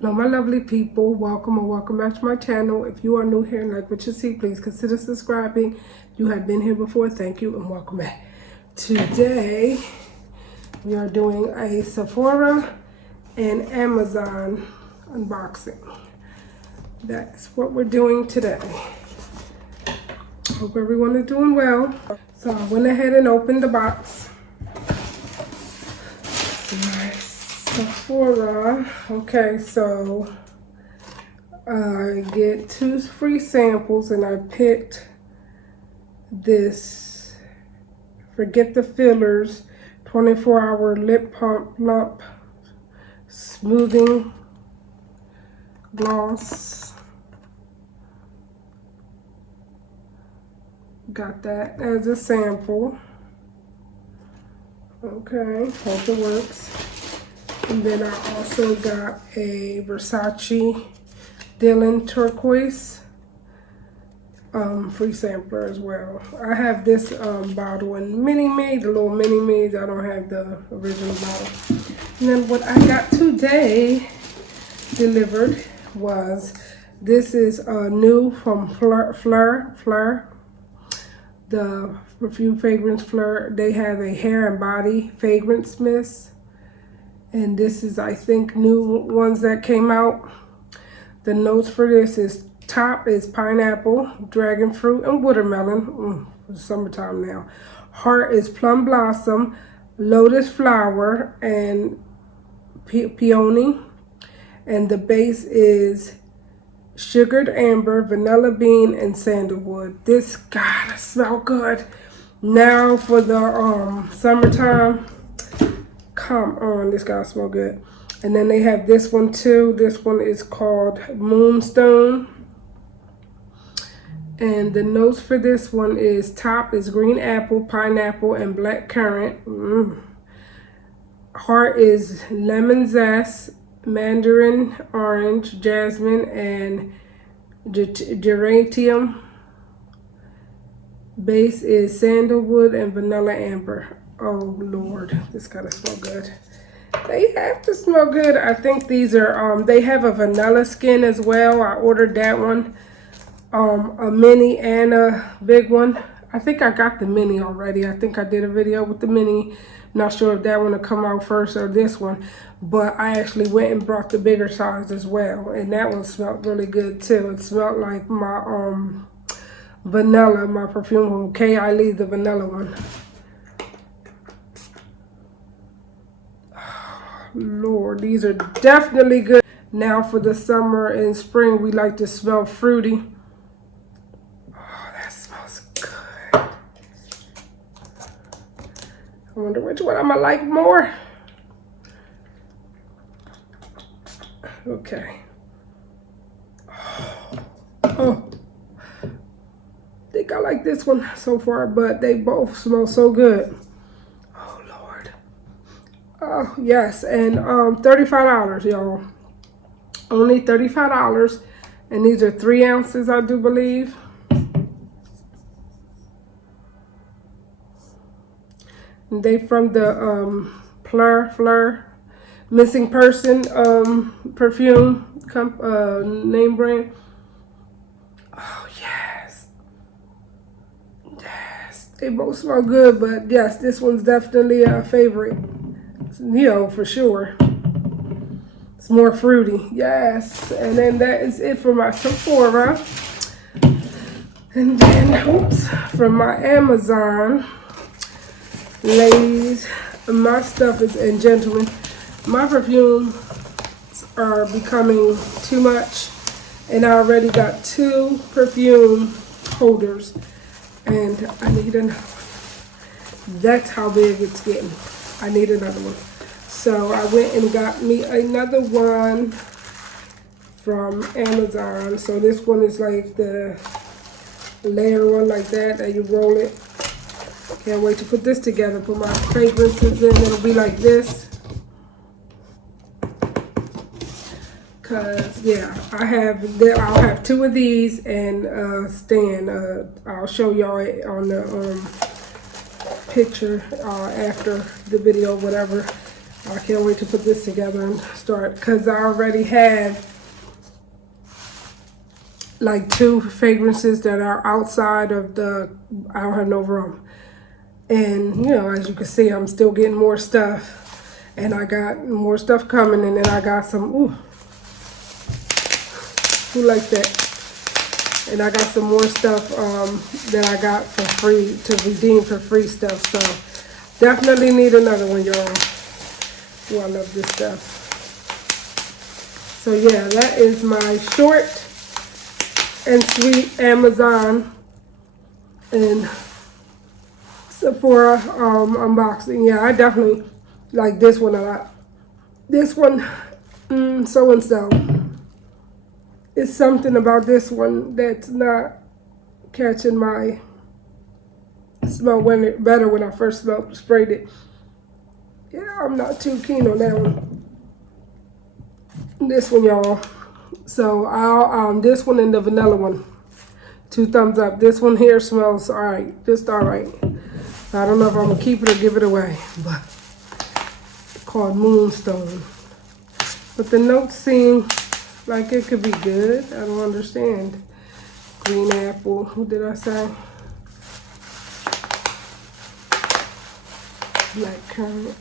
Hello my lovely people, welcome or welcome back to my channel. If you are new here and like what you see, please consider subscribing. If you have been here before, thank you and welcome back. Today we are doing a Sephora and Amazon unboxing. That's what we're doing today. Hope everyone is doing well. So I went ahead and opened the box. Sephora. Okay, so I get 2 free samples and I picked this Forget the Fillers 24-hour lip plump smoothing gloss. Got that as a sample. Okay, hope it works. And then I also got a Versace Dylan Turquoise free sampler as well. I have this bottle in Mini-Me, the little Mini-Me's. I don't have the original bottle. And then what I got today delivered was, this is new from Plur. The perfume fragrance Plur. They have a hair and body fragrance mist. And this is, I think, new ones that came out. The notes for this is top is pineapple, dragon fruit, and watermelon. It's summertime now. Heart is plum blossom, lotus flower, and peony. And the base is sugared amber, vanilla bean, and sandalwood. This gotta smell good. Now for the summertime. Come on, this gotta smell good. And then they have this one too. This one is called Moonstone. And the notes for this one is top is green apple, pineapple, and black currant. Heart is lemon zest, mandarin orange, jasmine, and geranium. Base is sandalwood and vanilla amber. Oh Lord, this gotta smell good. They have to smell good. I think these are, they have a vanilla skin as well. I ordered that one, a mini and a big one. I think I got the mini already. I think I did a video with the mini. Not sure if that one will come out first or this one, but I actually went and brought the bigger size as well. And that one smelled really good too. It smelled like my vanilla, my perfume from K.I.L.E., the vanilla one. Lord, these are definitely good. Now for the summer and spring, we like to smell fruity. Oh, that smells good. I wonder which one I'm gonna like more. Okay. Oh, I think I like this one so far, but they both smell so good. Oh, yes, and $35, y'all. Only $35, and these are 3 ounces, I do believe. And they from the Plur Missing Person perfume name brand. Oh, yes. Yes, they both smell good, but yes, this one's definitely a favorite. You know, for sure. It's more fruity. Yes. And then that is it for my Sephora. And then, oops, from my Amazon. Ladies, my stuff is, and gentlemen, my perfumes are becoming too much. And I already got 2 perfume holders. And I need another one. That's how big it's getting. I need another one. So I went and got me another one from Amazon. So this one is like the layer one like that you roll it. Can't wait to put this together. Put my fragrances in. It'll be like this. Cause yeah, I'll have 2 of these and stand. I'll show y'all it on the picture after the video, whatever. I can't wait to put this together and start, because I already have like 2 fragrances that are outside of the, I don't have no room. And you know, as you can see, I'm still getting more stuff, and I got more stuff coming, and then I got some, ooh, who likes that? And I got some more stuff that I got for free, to redeem for free stuff. So definitely need another one, y'all. Ooh, I love this stuff. So yeah, that is my short and sweet Amazon and Sephora unboxing. Yeah, I definitely like this one a lot. This one, so and so. It's something about this one that's not catching my smell better when I first sprayed it. Yeah, I'm not too keen on that one. This one, y'all. So I'll this one and the vanilla one. 2 thumbs up. This one here smells alright, just alright. I don't know if I'm gonna keep it or give it away, but it's called Moonstone. But the notes seem like it could be good. I don't understand. Green apple. What did I say? Black currant.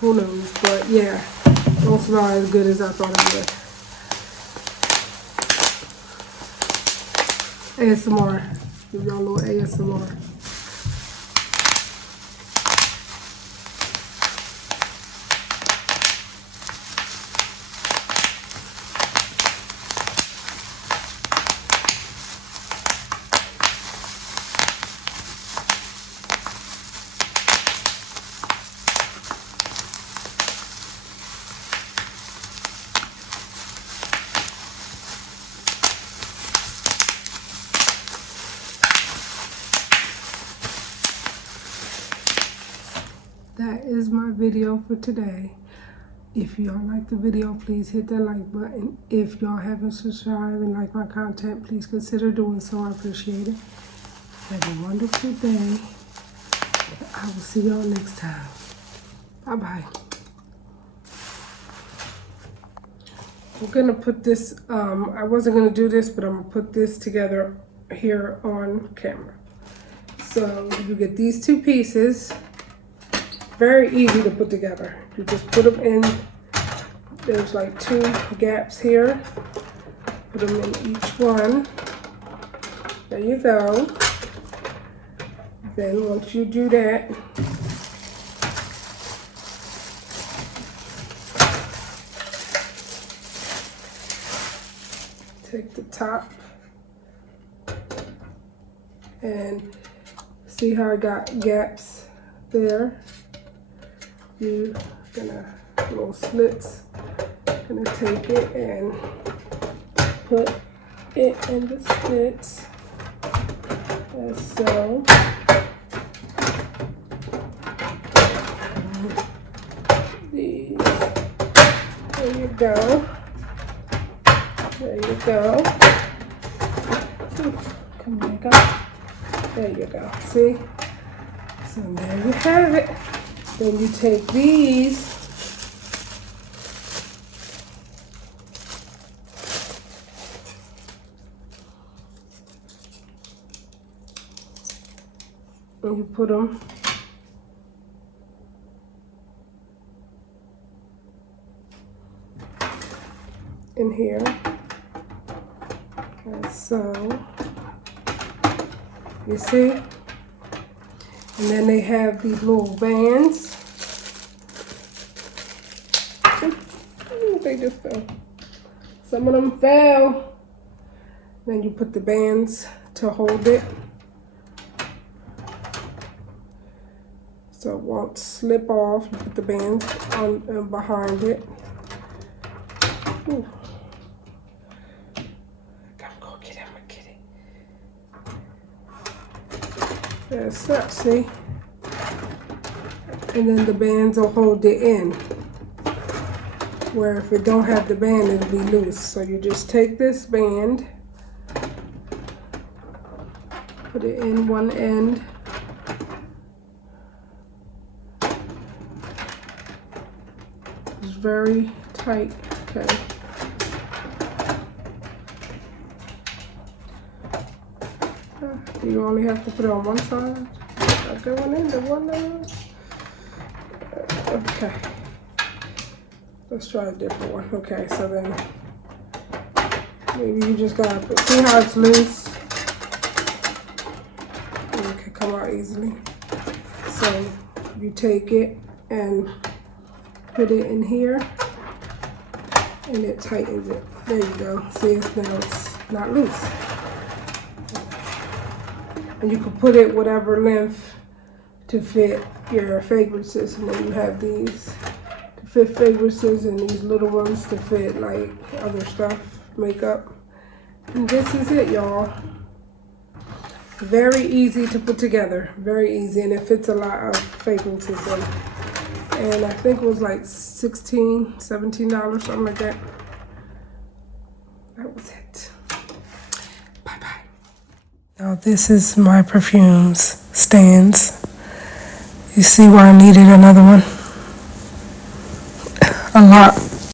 Who knows? But yeah, don't smell as good as I thought it would. ASMR. Give y'all a little ASMR. That is my video for today. If y'all like the video, please hit that like button. If y'all haven't subscribed and like my content, please consider doing so. I appreciate it. Have a wonderful day. I will see y'all next time. Bye-bye. We're gonna put this, I wasn't gonna do this, but I'm gonna put this together here on camera. So you get these 2 pieces. Very easy to put together. You just put them in, there's like 2 gaps here. Put them in each one. There you go. Then once you do that, take the top and see how I got gaps there. You're gonna, little slits, gonna take it and put it in the slits, as so. These, there you go, there you go. Come back up, there you go, see? So there you have it. Then you take these and you put them in here, as so. You see? And then they have these little bands. They just fell. Some of them fell. Then you put the bands to hold it, so it won't slip off. You put the bands on behind it. Ooh. Come go get him, get it. That's that, see? And then the bands will hold it in. Where if it don't have the band, it'll be loose. So you just take this band, put it in one end, It's very tight. Okay. You only have to put it on one side. Not going into one side. Okay. Let's try a different one. Okay, so then maybe you just gotta see how it's loose. And it can come out easily. So you take it and put it in here and it tightens it. There you go. See, now it's not loose. And you can put it whatever length to fit your fragrances. And then you have these to fit fragrances and these little ones to fit like other stuff, makeup. And this is it, y'all. Very easy to put together, very easy, and it fits a lot of fragrances in. And I think it was like $16, $17, something like that. That was it. Bye-bye. Now this is my perfumes stands. You see why I needed another one? A lot.